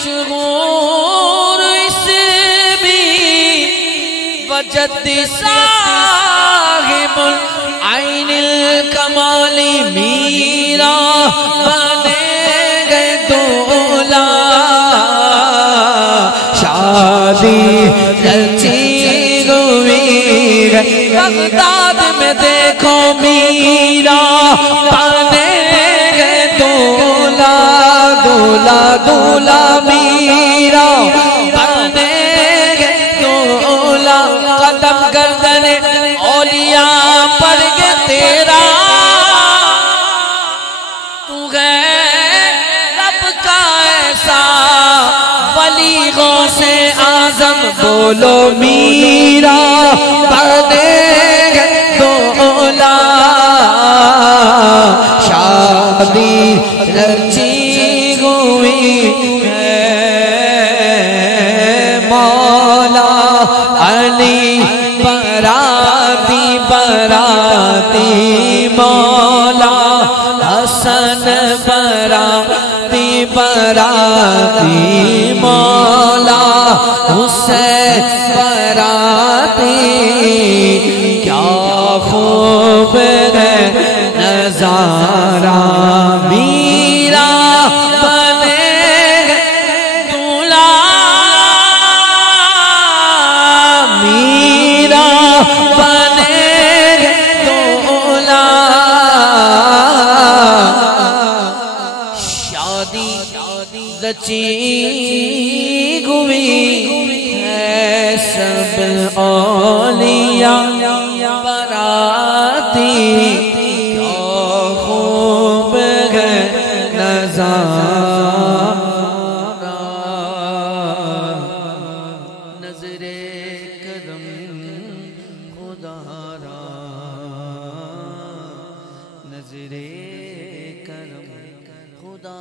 मशहूर इसमी वजद साहिबुल आइनिल कमाली मीरा बने गए दूल्हा। शादी रची हुई है बगदाद में देखो मीरा बने गए दूल्हा। दूल्हा दूल्हा मीरा बने गए दूल्हा। कदम गर्दने औलिया पड़ गए तेरा। तू है रब का ऐसा वली गौसे आजम। बोलो मीरा बने गए दूल्हा। शादी रची हुई है मौला अली बराती बराती। मौला हसन बराती बराती। मौला हुसैन बराती। क्या खूब है नजारा मीरा बने दूल्हा। मीरा बने दूल्हा। शादी रची हुई है सब औलिया बराती। क्या खूब है नज़ारा। नज़रे करम खुदारा। नज़रे करम खुदा।